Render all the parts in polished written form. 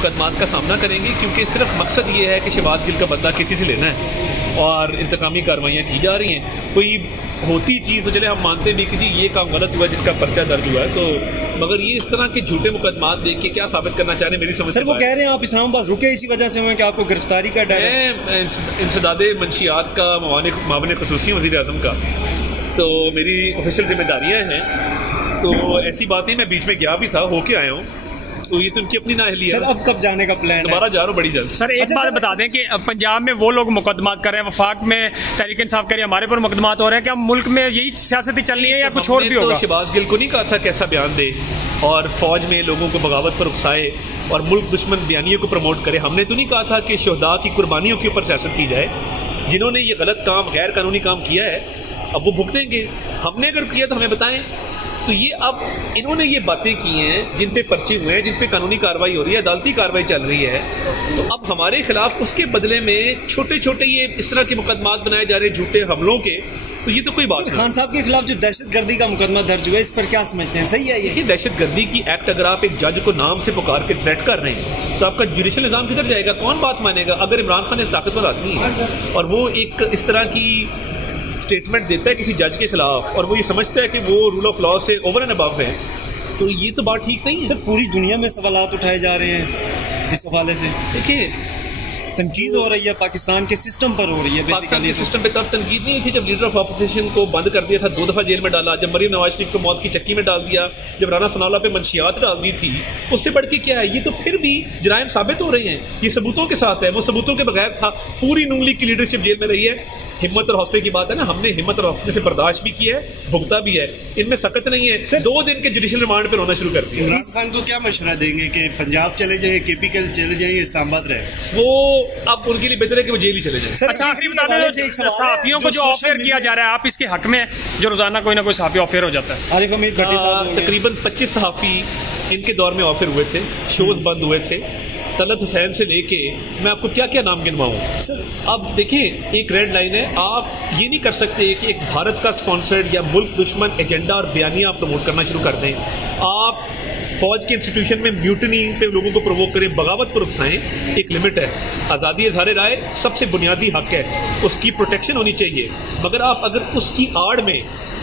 मुकदमात का सामना करेंगे, क्योंकि सिर्फ मकसद ये है कि शहबाज गिल का बदला किसी से लेना है और इंतकामी कार्रवाइयाँ की जा रही हैं। कोई होती चीज़ तो चले हम मानते भी कि जी ये काम गलत हुआ जिसका पर्चा दर्ज हुआ है, तो मगर ये इस तरह के झूठे मुकदमात देख के क्या साबित करना चाह रहे हैं मेरी समझ सर? वो कह रहे हैं आप इस्लामाबाद रुके इसी वजह से हुए कि आपको गिरफ्तारी का डर है। मैं इंसदादे मंशियात का मावन ख़ुसूसी वज़ीर आज़म का, तो मेरी ऑफिशियल जिम्मेदारियाँ हैं, तो ऐसी बातें मैं बीच में गया भी था, होके आया हूँ, तो ये तो उनकी अपनी नाअहलियत है। सर अब कब जाने का प्लान है? दोबारा जा रहा हूँ बड़ी जल्द। सर एक बात बता दें कि पंजाब में वो लोग मुकदमात कर रहे हैं, वफाक में तहरीक इंसाफ कर रही है, हमारे पर मुकदमात हो रहे हैं, क्या मुल्क में यही सियासत चल रही है या कुछ और भी होगा? तो शहबाज गिल को नहीं कहा था कैसा बयान दे और फौज में लोगों को बगावत पर उकसाए और मुल्क दुश्मन बयानियों को प्रमोट करे। हमने तो नहीं कहा था कि शहदा की कुर्बानियों के ऊपर सियासत की जाए। जिन्होंने ये गलत काम, गैर कानूनी काम किया है, अब वो भुगतेंगे। हमने अगर किया तो हमें बताएं। तो ये अब इन्होंने ये बातें की हैं जिन पे पर्चे हुए हैं, जिन पे कानूनी कार्रवाई हो रही है, अदालती कार्रवाई चल रही है, तो अब हमारे खिलाफ उसके बदले में छोटे छोटे ये इस तरह के मुकदमात बनाए जा रहे हैं झूठे हमलों के, तो ये तो कोई बात नहीं। खान साहब के खिलाफ जो दहशतगर्दी का मुकदमा दर्ज हुआ है, इस पर क्या समझते हैं? सही है ये? दहशतगर्दी की एक्ट अगर आप एक जज को नाम से पुकार के थ्रेट कर रहे हैं तो आपका जुडिशल निज़ाम किधर जाएगा? कौन बात मानेगा? अगर इमरान खान एक ताकतवर आदमी है और वो एक इस तरह की स्टेटमेंट देता है किसी जज के खिलाफ और वो ये समझता है कि वो रूल ऑफ लॉ से ओवर एंड अबव है, तो ये तो बात ठीक नहीं है। सर पूरी दुनिया में सवालात उठाए जा रहे हैं इस हवाले से। देखिए, तनकीद हो रही है पाकिस्तान के सिस्टम पर हो रही है। पाकिस्तान के सिस्टम पे तब तनकीद नहीं थी जब लीडर ऑफ अपोजिशन को बंद कर दिया था, 2 दफ़ा जेल में डाला, जब मरीम नवाज शरीफ को मौत की चक्की में डाल दिया, जब राना सनाउल्लाह पे मंशियात डाल दी थी, उससे बढ़ के क्या है? ये तो फिर भी जराइम साबित हो रहे हैं, ये सबूतों के साथ है। वो सबूतों के बगैर था। पूरी नून लीग की लीडरशिप जेल में रही है। हिम्मत और हौसले की बात है ना, हमने हिम्मत और हौसले से बर्दाश्त भी किया है, भुगता भी है, इनमें सख्त नहीं है। 2 दिन के जुडिशल रिमांड पर रोना शुरू कर दिया। इमरान खान को क्या मशवरा देंगे कि पंजाब चले जाए, केपी चले जाए, इस्लामाबाद रहे? वो अब उनके लिए बेहतर है कि वो जेल ही चले जाए। अच्छा, आखिरी बता दें, सहाफियों को जो ऑफर किया जा रहा है, आप इसके हक में जो रोजाना कोई ना कोई सहाफी ऑफर हो जाता है? आरिफ हमीद भट्टी साहब, तकरीबन 25 सहाफी इनके दौर में ऑफर हुए थे, शोज बंद हुए थे, तलत हुसैन से लेके मैं आपको क्या क्या नाम गिनवाऊं सर। अब देखिए, एक रेड लाइन है, आप ये नहीं कर सकते कि एक भारत का स्पॉन्सर्ड या मुल्क दुश्मन एजेंडा और बयानिया आप प्रमोट करना शुरू कर दें। आप फौज के इंस्टीट्यूशन में म्यूटनी पे लोगों को प्रोवोक करें, बगावत पर उकसाएं। एक लिमिट है। आज़ादी इज़हार राय सबसे बुनियादी हक है, उसकी प्रोटेक्शन होनी चाहिए, मगर आप अगर उसकी आड़ में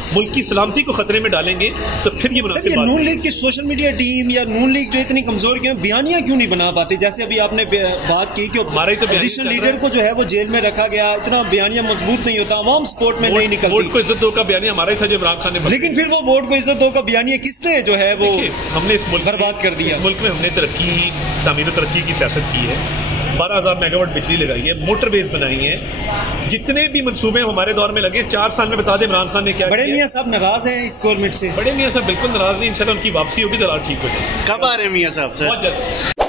मुल्क की सलामती को खतरे में डालेंगे तो फिर ये मुनासिब बात। नून लीग की सोशल मीडिया टीम या नून लीग जो इतनी कमजोर क्यों बयानियां क्यों नहीं बना पाती? जैसे अभी आपने बात की कि अपोजिशन लीडर को जो है वो जेल में रखा गया, इतना बयानिया मजबूत नहीं होता, आवाम सपोर्ट में नहीं निकलती। वोट को इज्जत दो का बयानिया हमारा ही था जो इमरान खान ने, लेकिन फिर वो वोट को इज्जत दो का बयानिया किसने जो है वो हमने इस मुल्क बर्बाद कर दिया। इस मुल्क में हमने तरक्की, तामीर तरक्की की सियासत की है, 12,000 मेगावाट बिजली लगाई है, मोटरवेज बनाई है, जितने भी मंसूबे हमारे दौर में लगे। 4 साल में बता दें इमरान खान ने क्या बड़े मियां साहब नाराज हैं इस गवर्नमेंट से? बड़े मियां साहब बिल्कुल नाराज नहीं, इंशाल्लाह उनकी वापसी होगी तो ठीक हो जाए। कब आ रहे हैं मियां साहब? बहुत जल्द।